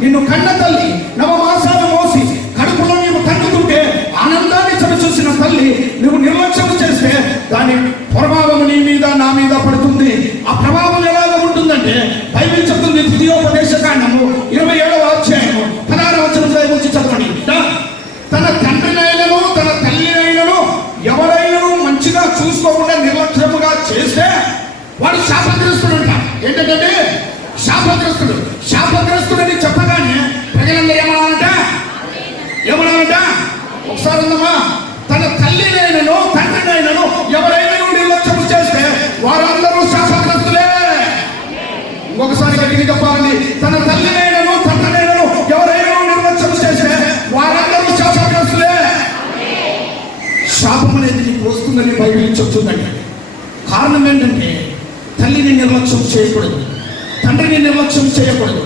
నిన్ను కన్న తల్లి నవమాసాలు మోసి కడుపులో నీవు తండ్రుతుంటే ఆనందాన్ని చూసిన తల్లి నువ్వు నిర్లక్ష్యం చేస్తే దాని ప్రభావం నీ మీద నా మీద పడుతుంది. ఆ ప్రభావం ఎలాగ ఉంటుందంటే బైబిల్ చెప్తుంది. ద్వితీయోపదేశ కాండము 27వ అధ్యాయము 16వ వచనం గురించి చదవండి. తన తండ్రినైనను తన తల్లినైనను ఎవరైనా మంచిగా చూసుకోకుండా నిర్లక్ష్యముగా చేస్తే వాడు శాపగ్రస్తుడు అంట. ఏంటంటే శాపగ్రస్తుడు. శాపగ్రస్తుడని చెప్పగానే ప్రజలందరూ ఏమన్నారంట ఒకసారి ఉందమ్మా, తన తల్లినైనను తండ్రినైనను ఎవరైనా నిర్లక్ష్యం చేస్తే వారందరూ శాపగ్రస్తులే. ఇంకొకసారి గట్టిగా చెప్పాలండి, తన తల్లినైనను తండ్రినైనను ఎవరైనా నిర్లక్ష్యం చేస్తే వారందరూ శాపగ్రస్తులే. శాపం అనేది నీకు వస్తుందని బైబిల్ చెప్తుందండి. కారణం ఏంటంటే తల్లిని నిర్లక్ష్యం చేయకూడదు, తండ్రిని నిర్లక్ష్యం చేయకూడదు.